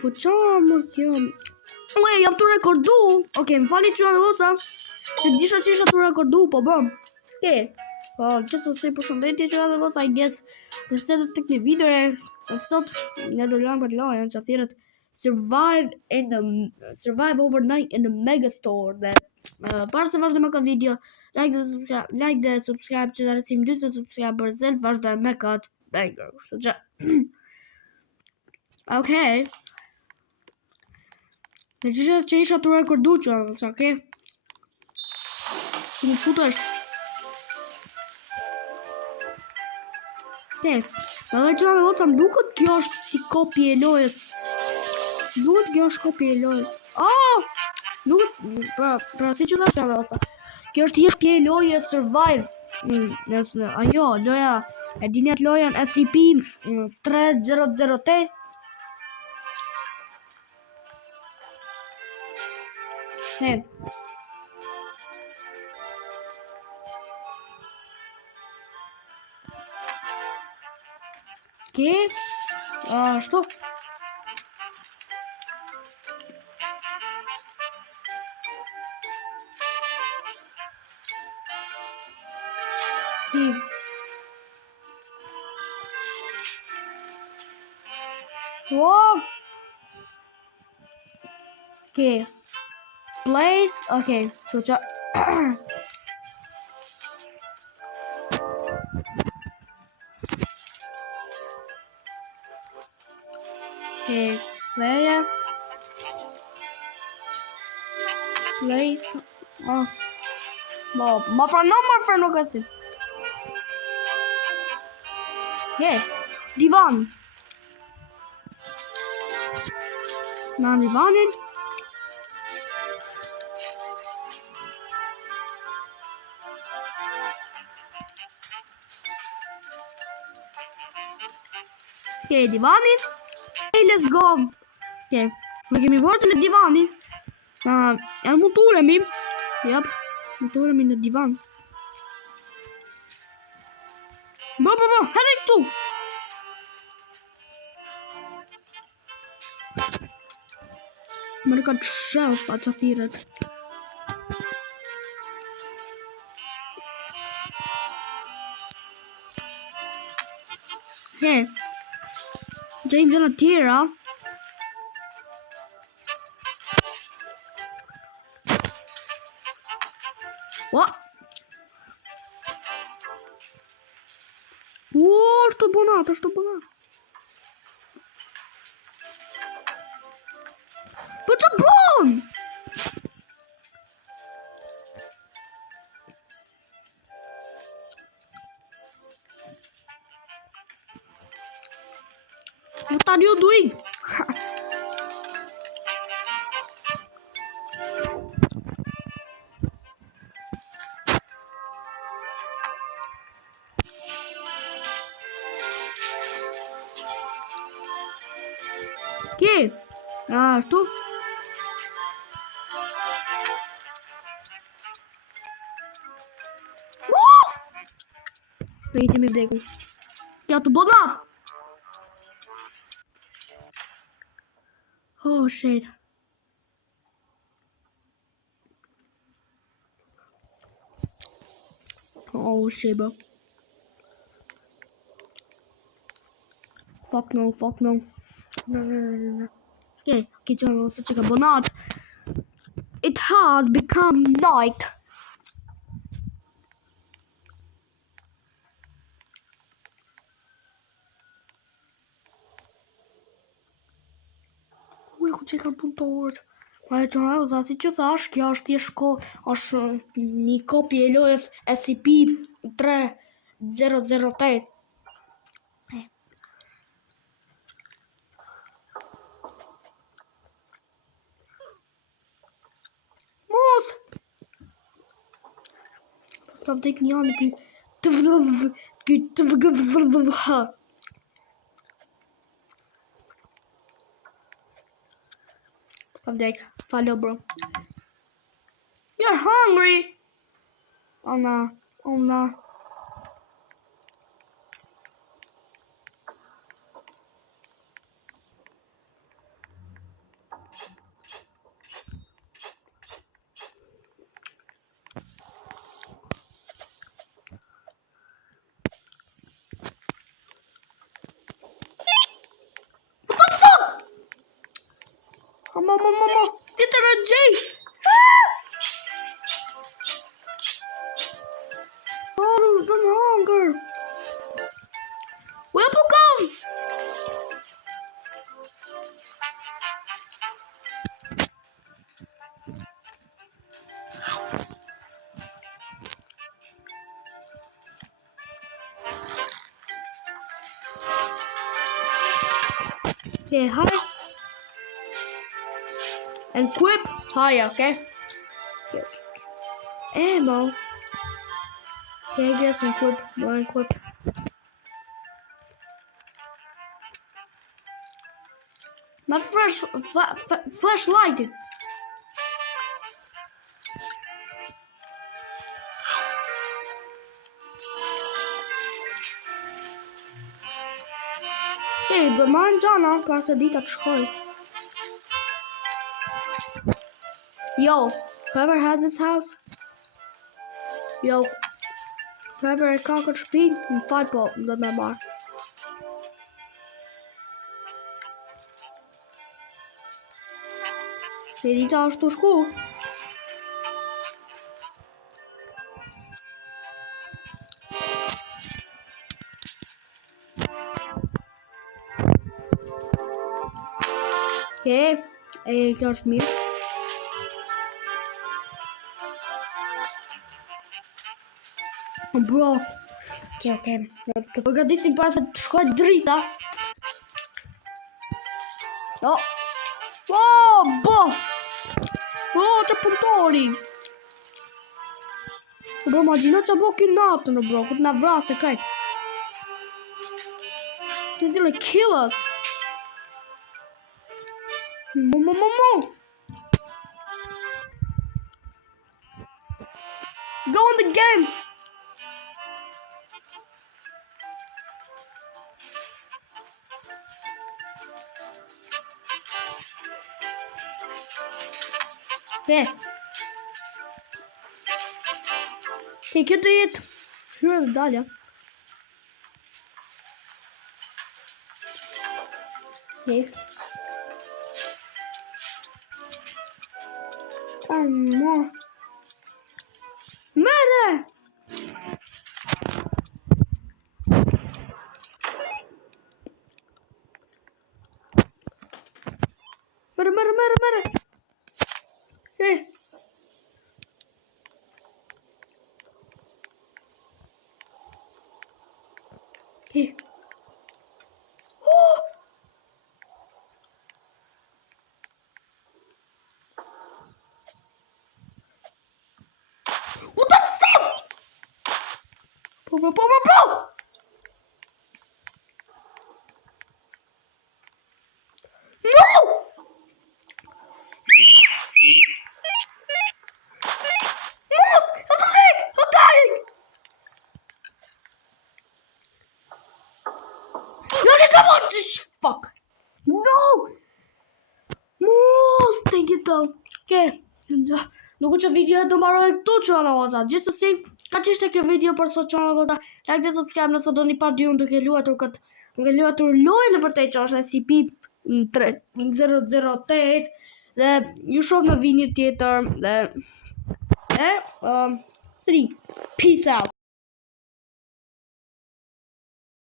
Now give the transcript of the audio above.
Po qa më kjo? Ue, jam të rekordu. Okej, më fali që në loca. Se disha që isha të rekordu, po bëm. Po, qësë se përshëndetje që në loca, I guess. Përse të tek një video e sot, ne do lëmë për lojën që thirët Survive overnight in the Megastore. Dhe, parë se vazhdo me këtë video, like dhe subscribe që të recim 20 subscriber, zelë vazhdo me këtë banger. Kështu që, okej. Me që isha të rekordu që anë, sa ke? Më puto është. Okej, dhe që anë vëtë, më duket kjo është si kopje e lojës. Duket kjo është kopje e lojës. Duket, pra si që dhe është anë vëtë. Kjo është jeshtë pje e lojës Survive. Ajo, loja, e dinjet lojen SCP-300T. Hey. Окей. Что? Окей. Whoa. Okay. Place. Okay. So okay. Player. Place. No, ma pra no më fër nuk asim. Okay. Divan. Na divanin. Okay, divani. Hey, let's go. Okay. Më kemi bërë në divani. E më turemi. Jep. Më turemi në divan. Bo, hedi këtu. Më në këtë shelf atë që thiret. Okay. Gjejmë gjëra tjera. What? Что банат, что банат? Это бон! What are you doing? ¿Qué? Что? Вийди мій деку. Я тут банат! Oh shit. Oh shit, bro. Fuck no. No. Okay, John, let's check a banat. It has become night. Ui, ku që kanë punëtorët. Ma e qënë si që thash, kjo është është një kopje e lojës SCP-300T. Mos! Pas ka vdek një anë ky Come back. Follow, bro. You're hungry. Oh no. Mama. Get the J. Oh, I'm hungry. Where you come? Okay, hi. And equip higher, okay? Ammo. Okay, I guess equip, more equip. Not flashlight. Hey, but mine Jana, class a dita choy. Yo, whoever has this house. Yo, whoever I conquered speed and fight ball, let me mark. Dita është të shku. Okay, kjo është mirë. Bro, okay. Të përgatisim para se të shkoj drita. Oh, bof! Oh, që puntori! Bro, imagino që bo kjo natën, bro, këtë na vrasë kajt. He's gonna kill us. Mo. Go in the game. Yeah. Okay, kjo të jetë hyrë dhe dalja. Okay. No. Mere! Mere! Hey! Hey! Oh! What the fuck? Bro! No! Moss! I'm sick! I'm dying! Okay, come on! Fuck! No! Moss! Take it though. Okay. Nuk që video e do mbaroj këtu që në oza. Gjithsesi, ka që ishte kjo video për sot që në oza. Like dhe subscribe nëse do një part dyun duke luatur këtë. Duke luatur lojën e vërtet që është SCP-008. Dhe ju shoh në video tjetër. Dhe peace out.